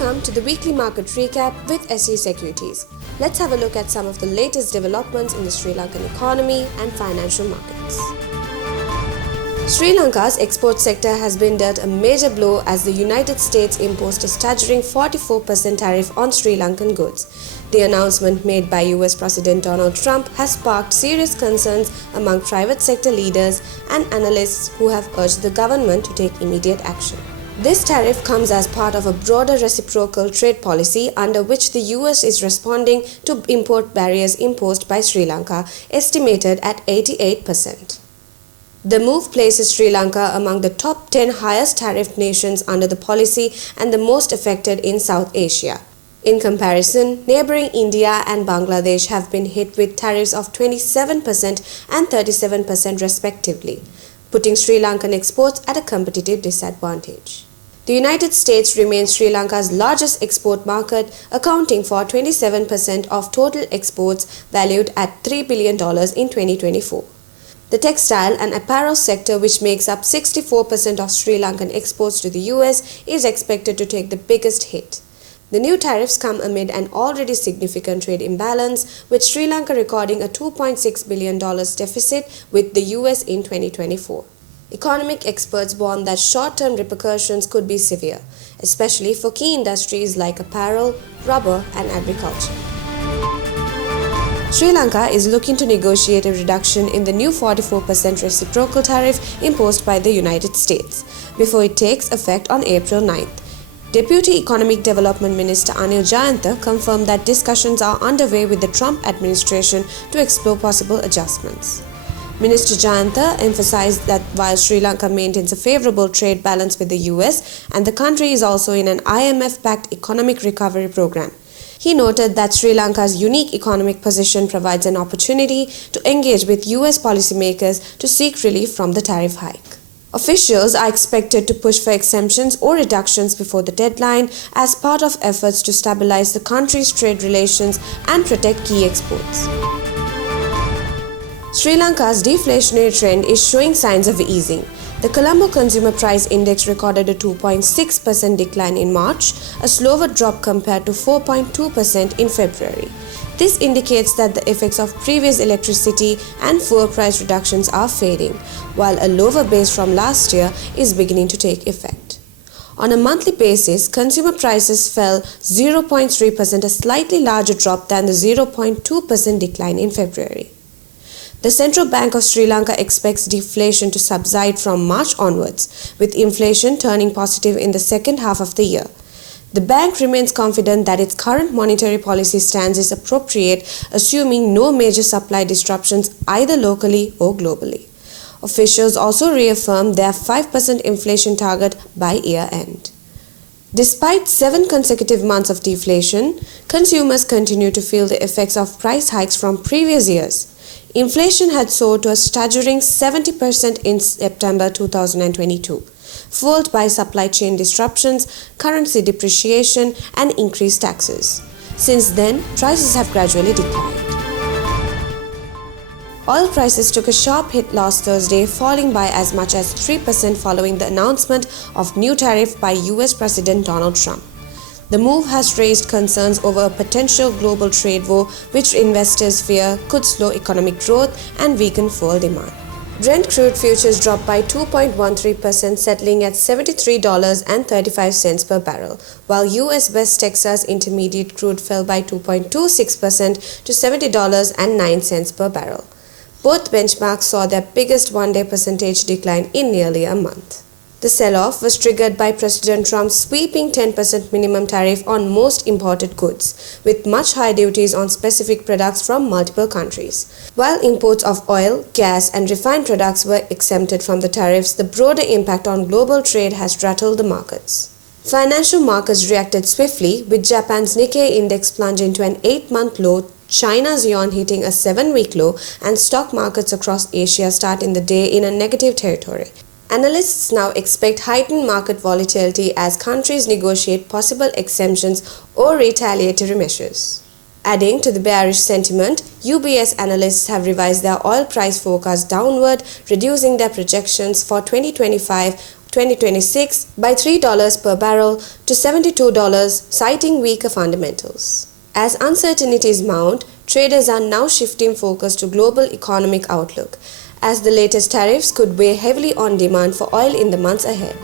Welcome to the weekly market recap with SE Securities. Let's have a look at some of the latest developments in the Sri Lankan economy and financial markets. Sri Lanka's export sector has been dealt a major blow as the United States imposed a staggering 44% tariff on Sri Lankan goods. The announcement made by US President Donald Trump has sparked serious concerns among private sector leaders and analysts who have urged the government to take immediate action. This tariff comes as part of a broader reciprocal trade policy under which the US is responding to import barriers imposed by Sri Lanka, estimated at 88%. The move places Sri Lanka among the top 10 highest tariffed nations under the policy and the most affected in South Asia. In comparison, neighboring India and Bangladesh have been hit with tariffs of 27% and 37% respectively, putting Sri Lankan exports at a competitive disadvantage. The United States remains Sri Lanka's largest export market, accounting for 27% of total exports valued at $3 billion in 2024. The textile and apparel sector, which makes up 64% of Sri Lankan exports to the US, is expected to take the biggest hit. The new tariffs come amid an already significant trade imbalance, with Sri Lanka recording a $2.6 billion deficit with the US in 2024. Economic experts warn that short-term repercussions could be severe, especially for key industries like apparel, rubber, and agriculture. Sri Lanka is looking to negotiate a reduction in the new 44% reciprocal tariff imposed by the United States before it takes effect on April 9th. Deputy Economic Development Minister Anil Jayantha confirmed that discussions are underway with the Trump administration to explore possible adjustments. Minister Jayantha emphasized that while Sri Lanka maintains a favorable trade balance with the US and the country is also in an IMF-backed economic recovery program, he noted that Sri Lanka's unique economic position provides an opportunity to engage with US policymakers to seek relief from the tariff hike. Officials are expected to push for exemptions or reductions before the deadline as part of efforts to stabilize the country's trade relations and protect key exports. Sri Lanka's deflationary trend is showing signs of easing. The Colombo Consumer Price Index recorded a 2.6% decline in March, a slower drop compared to 4.2% in February. This indicates that the effects of previous electricity and fuel price reductions are fading, while a lower base from last year is beginning to take effect. On a monthly basis, consumer prices fell 0.3%, a slightly larger drop than the 0.2% decline in February. The Central Bank of Sri Lanka expects deflation to subside from March onwards, with inflation turning positive in the second half of the year. The bank remains confident that its current monetary policy stance is appropriate, assuming no major supply disruptions either locally or globally. Officials also reaffirmed their 5% inflation target by year-end. Despite 7 consecutive months of deflation, consumers continue to feel the effects of price hikes from previous years. Inflation had soared to a staggering 70% in September 2022, fueled by supply chain disruptions, currency depreciation, and increased taxes. Since then, prices have gradually declined. Oil prices took a sharp hit last Thursday, falling by as much as 3% following the announcement of new tariff by US President Donald Trump. The move has raised concerns over a potential global trade war, which investors fear could slow economic growth and weaken fuel demand. Brent crude futures dropped by 2.13%, settling at $73.35 per barrel, while US West Texas Intermediate crude fell by 2.26% to $70.09 per barrel. Both benchmarks saw their biggest one-day percentage decline in nearly a month. The sell-off was triggered by President Trump's sweeping 10% minimum tariff on most imported goods, with much higher duties on specific products from multiple countries. While imports of oil, gas, and refined products were exempted from the tariffs, the broader impact on global trade has rattled the markets. Financial markets reacted swiftly, with Japan's Nikkei index plunging to an 8-month low, China's yuan hitting a 7-week low, and stock markets across Asia starting the day in a negative territory. Analysts now expect heightened market volatility as countries negotiate possible exemptions or retaliatory measures. Adding to the bearish sentiment, UBS analysts have revised their oil price forecast downward, reducing their projections for 2025 2026 by $3 per barrel to $72, citing weaker fundamentals. As uncertainties mount, traders are now shifting focus to global economic outlook, as the latest tariffs could weigh heavily on demand for oil in the months ahead.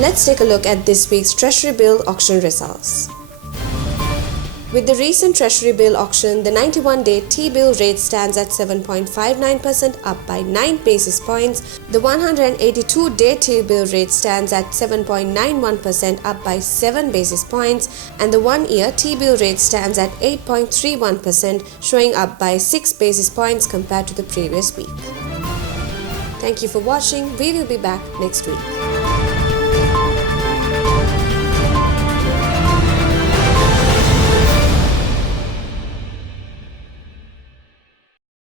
Let's take a look at this week's Treasury-bill auction results. With the recent Treasury-bill auction, the 91-day T-bill rate stands at 7.59%, up by 9 basis points. The 182-day T-bill rate stands at 7.91%, up by 7 basis points. And the 1-year T-bill rate stands at 8.31%, showing up by 6 basis points compared to the previous week. Thank you for watching. We will be back next week.